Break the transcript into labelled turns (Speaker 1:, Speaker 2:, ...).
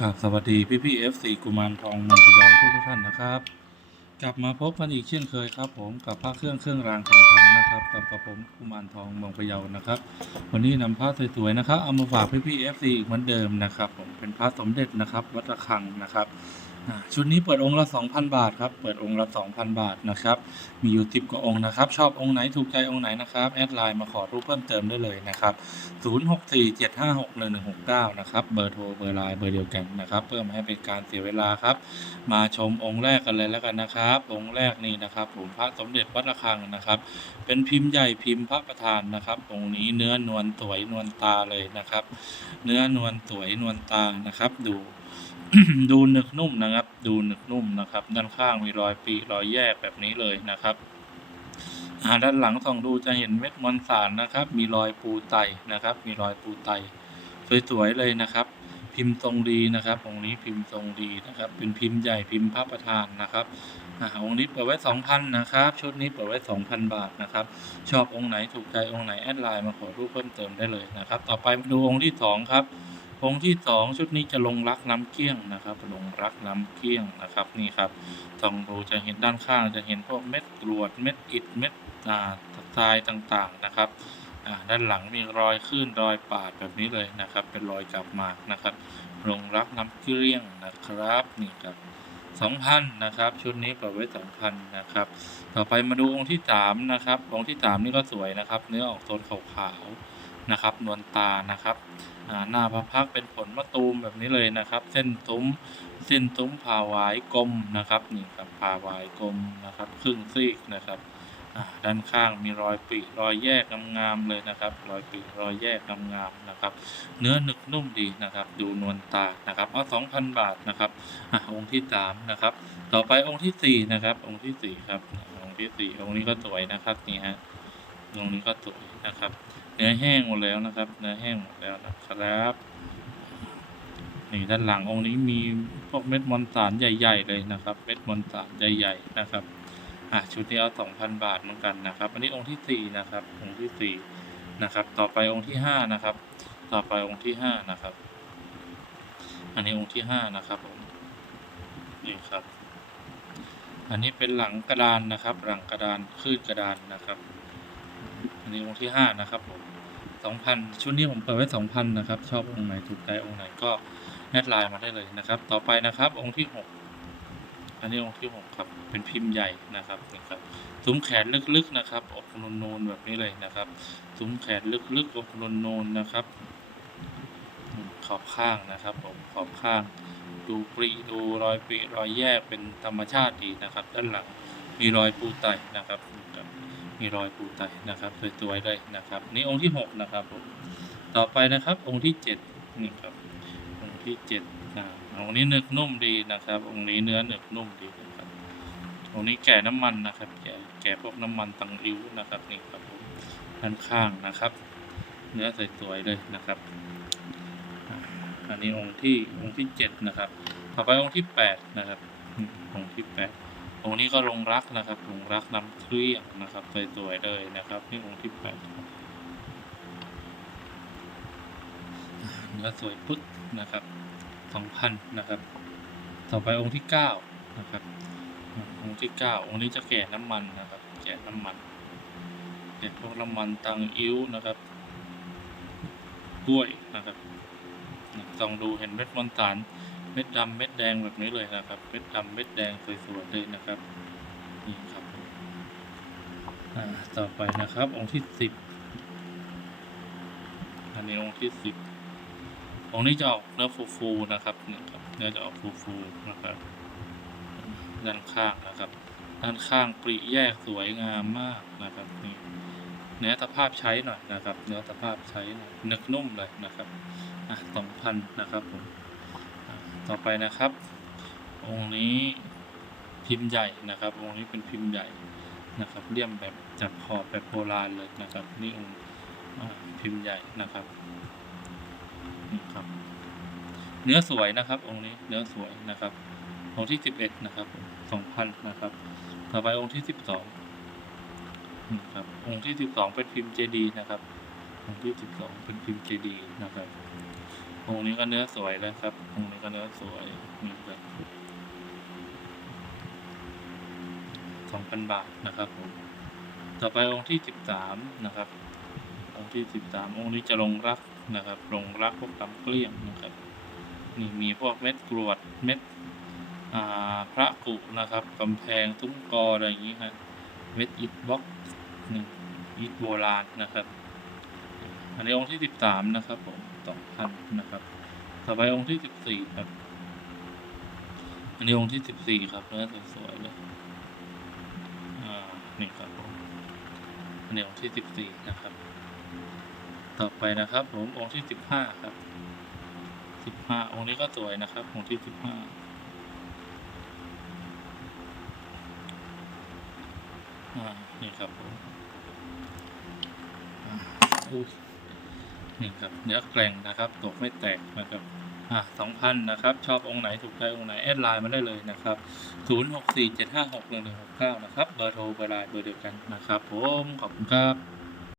Speaker 1: ครับสวัสดีพี่พี่เอฟซีกุมารทองเมืองพะเยาทุกท่านนะครับ กลับมาพบกันอีกเช่นเคยครับ ผมกับพระเครื่องเครื่องรางทองคำนะครับกับกับผมกุมารทองเมืองพะเยานะครับ วันนี้นำพระสวยๆนะครับเอามาฝากพี่พี่เอฟซีเหมือนเดิมนะครับ ผมเป็นพระสมเด็จนะครับ วัดระฆังนะครับ ชุดนี้เปิดองค์ละ 2,000 บาทครับ เปิดองค์ละ 2,000 บาทนะครับ มีอยู่10กว่าองค์นะครับ ชอบองค์ไหนถูกใจองค์ไหนนะครับ แอดไลน์มาขอรูปเพิ่มเติมได้เลยนะครับ 0647561169 นะครับ เบอร์โทร เบอร์ไลน์ เบอร์เดียวกันนะครับ เพื่อไม่ให้เป็นการเสียเวลาครับ มาชมองค์แรกกันเลยแล้วกันนะครับ องค์แรกนี่นะครับผมพระสมเด็จวัดระฆังนะครับ เป็นพิมพ์ใหญ่พิมพ์พระประธานนะครับ องค์นี้เนื้อนวลสวยนวลตาเลยนะครับ เนื้อนวลสวยนวลตานะครับ ดู ดูหนึกนุ่มนะครับ ดูหนึกนุ่มนะครับ ด้านข้างมีรอยปีรอยแยกแบบนี้เลยนะครับอ่าด้านหลังส่องดูจะเห็นเม็ดมวลสารนะครับ มีรอยปูไตนะครับ มีรอยปูไตสวยๆเลยนะครับ พิมพ์ทรงดีนะครับองค์นี้พิมพ์ทรงดีนะครับ เป็นพิมพ์ใหญ่พิมพ์พระประธานนะครับอ่าองค์นี้เปิดไว้สองพันนะครับ ชุดนี้เปิดไว้สองพันบาทนะครับ ชอบองค์ไหนถูกใจองค์ไหนแอดไลน์มาขอรูปเพิ่มเติมได้เลยนะครับ ต่อไปมาดูองค์ที่สองครับ องค์ที่สองชุดนี้จะลงรักน้ำเกลี้ยงนะครับ ลงรักน้ำเกลี้ยงนะครับนี่ครับส่องดูจะเห็นด้านข้างจะเห็นพวกเม็ดกรวดเม็ดอิฐเม็ดอ่าทรายต่างๆนะครับด้านหลังมีรอยคลื่นรอยปาดแบบนี้เลยนะครับ เป็นรอยจับหมากนะครับลงรักน้ำเกลี้ยงนะครับนี่ครับสองพันนะครับชุดนี้เปิดไว้สองพันนะครับต่อไปมาดูองค์ที่สามนะครับองค์ที่สามนี่ก็สวยนะครับ เนื้อออกโทนขาวๆนะครับนวลตานะครับ หน้าพระพักเป็นผลมะตูมแบบนี้เลยนะครับ เส้นตุ้มเส้นตุ้มผ่าวายกลมนะครับนี่ครับผ่าวายกลมนะครับ ครึ่งซีกนะครับด้านข้างมีรอยปีรอยแยกงามๆเลยนะครับ รอยปีรอยแยกงามๆนะครับ เนื้อหนึกนุ่มดีนะครับ ดูนวลตานะครับเอาสองพันบาทนะครับอองค์ที่สามนะครับ ต่อไปองค์ที่สี่นะครับ องค์ที่สี่ครับองค์ที่สี่องค์นี้ก็สวยนะครับนี่ฮะองค์นี้ก็สวยนะครับ เนื้อแห้งหมดแล้วนะครับ เนื้อแห้งหมดแล้วนะครับนี่ด้านหลังองค์นี้มีพวกเม็ดมวลสารใหญ่ ๆ เลยนะครับ เม็ดมวลสารใหญ่ ๆ นะครับอะชุดนี้เอาสองพันบาทเหมือนกันนะครับ อันนี้องค์ที่สี่นะครับ องค์ที่สี่นะครับ ต่อไปองค์ที่ห้านะครับ ต่อไปองค์ที่ห้านะครับ อันนี้องค์ที่ห้านะครับผมนี่ครับ อันนี้เป็นหลังกระดานนะครับ หลังกระดานคลื่นกระดานนะครับ นี้องค์ที่ห้านะครับผมสองพันชุดนี้ผมเปิดไว้สองพันนะครับ ชอบองค์ไหนถูกใจองค์ไหนก็แอดไลน์มาได้เลยนะครับ ต่อไปนะครับ องค์ที่หกอันนี้องค์ที่หกครับ เป็นพิมพ์ใหญ่นะครับนี่ครับซุ้มแขนลึกๆนะครับอกนูนๆแบบนี้เลยนะครับซุ้มแขนลึกๆอกนูนๆนะครับ ขอบข้างนะครับผมขอบข้าง ดูปรีดูรอยปรีรอยแยกเป็นธรรมชาติดีนะครับ ด้านหลังมีรอยปูไตนะครับีรอยปูไตนะครับสวยๆเลยนะครับ นี่องค์ที่6นะครับผมต่อไปนะครับองค์ที่7นี่ครับองค์ที่7นะองค์นี้เนื้อนุ่มดีนะครับ องค์นี้เนื้อเนื้อนุ่มดีนะครับองค์นี้แก่น้ำมันนะครับ แก่แก่พวกน้ำมันตังริ้วนะครับนี่ครับผมด้านข้างนะครับ เนื้อสวยๆเลยนะครับอันนี้องค์ที่องค์ที่7นะครับ ต่อไปองค์ที่8นะครับองค์ที่8 ตรงนี้ก็ลงรักนะครับลงรักน้ำเครื่องนะครับสวยๆเลยนะครับนี่องค์ที่แปดเนื้อสวยปึ๊กนะครับสองพันนะครับ ต่อไปองค์ที่เก้านะครับองค์ที่เก้าองค์นี้จะแก่น้ำมันนะครับ แก่น้ำมันแก่พวกน้ำมันตังอิ้วนะครับกล้วยนะครับส่องดูเห็นเม็ดมอนสาร เม็ดดำเม็ดแดงแบบนี้เลยนะครับ เม็ดดำเม็ดแดงสวยๆเลยนะครับ นี่ครับอ่าต่อไปนะครับ องค์ที่สิบอันนี้องค์ที่สิบองค์นี้จะออกเนื้อฟูๆนะครับนี่ครับเนื้อจะออกฟูๆนะครับ ด้านข้างนะครับ ด้านข้างปริแยกสวยงามมากนะครับนี่เนื้อสภาพใช้หน่อยนะครับ เนื้อสภาพใช้หน่อยนึกนุ่มเลยนะครับอะสองพันนะครับผม ต่อไปนะครับ องค์นี้พิมพ์ใหญ่นะครับ องค์นี้เป็นพิมพ์ใหญ่นะครับเลี่ยมแบบจากขอบแบบโบราณเลยนะครับ นี่องค์พิมพ์ใหญ่นะครับนี่ครับ เนื้อสวยนะครับ องค์นี้เนื้อสวยนะครับ องค์ที่สิบเอ็ดนะครับสองพันนะครับ ต่อไปองค์ที่สิบสองนะครับองค์ที่สิบสองเป็นพิมพ์เจดีนะครับองค์ที่สิบสองเป็นพิมพ์เจดีนะครับ องค์นี้ก็เนื้อสวยแล้วครับองค์นี้ก็เนื้อสวยนี่ครับสองพันบาทนะครับผมต่อไปองค์ที่สิบสามนะครับ องค์ที่สิบสามองค์นี้จะลงรักนะครับ ลงรักพวกตำเกลี้ยงนะครับนี่มีพวกเม็ดกรวดเม็ดอ่าพระกุนะครับกำแพงซุ้มกออะไรอย่างนี้ครับเม็ดอิฐบล็อกนี่อิฐโบราณนะครับ อันนี้องค์ที่สิบสามนะครับผมสองพันนะครับ ต่อไปองค์ที่สิบสี่ครับ อันนี้องค์ที่สิบสี่ครับเนื้อสวยเลยอ่านี่ครับผมอันนี้องค์ที่สิบสี่นะครับ ต่อไปนะครับผมองค์ที่สิบห้าครับสิบห้าองค์นี้ก็สวยนะครับ องค์ที่สิบห้าอ่านี่ครับผมอ่าอุ้ย นี่ครับเนื้อแกร่งนะครับตกไม่แตกนะครับอ่าสองพันนะครับชอบองค์ไหนถูกใจองค์ไหนแอดไลน์มาได้เลยนะครับศูนย์หกสี่เจ็ดห้าหกหนึ่งหนึ่งหกเก้านะครับเบอร์โทรเบอร์ไลน์เบอร์เดียวกันนะครับผมขอบคุณครับ